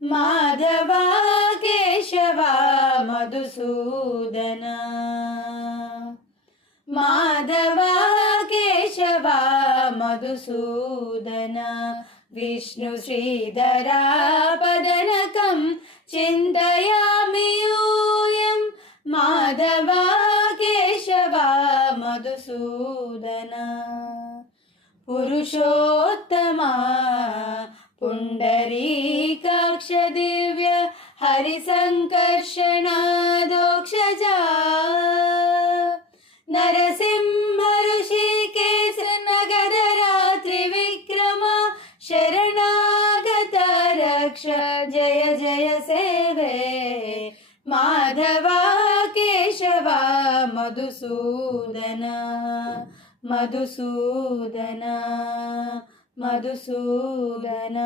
ಮಾಧವ ಕೇಶವ ಮಧುಸೂದನ ಮಾಧವ ಕೇಶವ ಮಧುಸೂದನ ವಿಷ್ಣು ಶ್ರೀಧರ ಪದನಕಂ ಚಿಂತಯಾಮಿ ಯೂಯಂ ಮಾಧವ ಕೇಶವ ಮಧುಸೂದನ ಪುರುಷೋತ್ತಮ ಪುಂಡರೀಕಾಕ್ಷ ದಿವ್ಯ ಹರಿಸಂಕರ್ಷಣ ದೋಕ್ಷಜಾ ನರಸಿಂಹ ಋಷಿಕೇಶ ನಗರ ರಾತ್ರಿ ವಿಕ್ರಮ ಶರಣಾಗತ ರಕ್ಷ ಜಯ ಜಯ ಸೇವೆ ಮಾಧವ ಕೇಶವ ಮಧುಸೂದನ ಮಧುಸೂದನ ಮಧುಸೂದನ